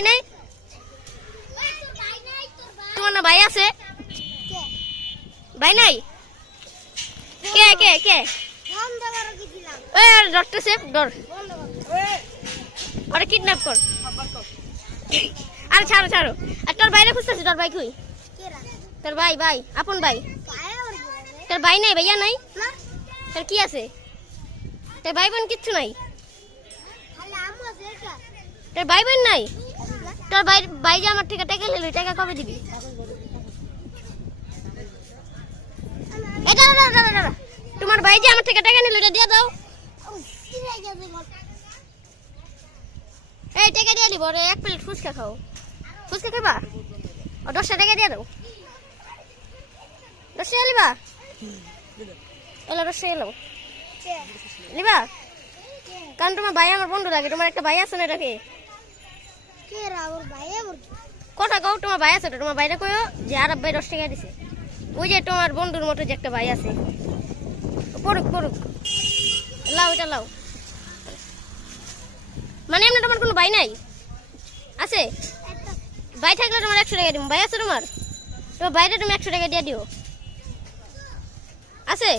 ভাই নাই? তোমার না ভাই আছে? ভাই নাই? কে কে কে? ডরতেছে ডর। ওরে কিডন্যাপ কর। আরে ছাড়ো ছাড়ো। আর তোর বাইরে খুঁজতেছি, তোর ভাই কই? তোর ভাই ভাই আপন ভাই? তোর ভাই নাই, ভাইয়া নাই? তোর কি আছে? তোর ভাই বোন কিচ্ছু নাই? তোর ভাই বোন নাই? তোর ভাই ভাই যে আমার থেকে টাকা নিল, টাকা কবে দিবি? এটা তোমার ভাই যে আমার থেকে টাকা নিল, এটা দিয়ে দাও। এই টাকা দিয়ে দিব, এক প্লেট ফুচকা খাও। ফুচকা খাবা? ও 10 টাকা দিয়ে দাও। 10 টাকা নিবা? এলো 10 টাকা এলো নিবা? কারণ তোমার ভাই আমার বন্ধু লাগে। তোমার একটা ভাই আছে না? এটাকে কথা কও, তোমার ভাই আছে? তোমার ভাইরা কয়ো যে আর ভাই 10 টাকা দিছে। ওই যে তোমার বন্ধুর মতো যে একটা ভাই আছে, পড়ুক পড়ুক, লাও এটা লাও। মানে এমনি তোমার কোনো ভাই নাই? আছে? ভাই থাকলে তোমার 100 টাকা দিব। ভাই আছে তোমার? তোমার ভাইটা তুমি 100 টাকা দিয়ে দিও। আছে?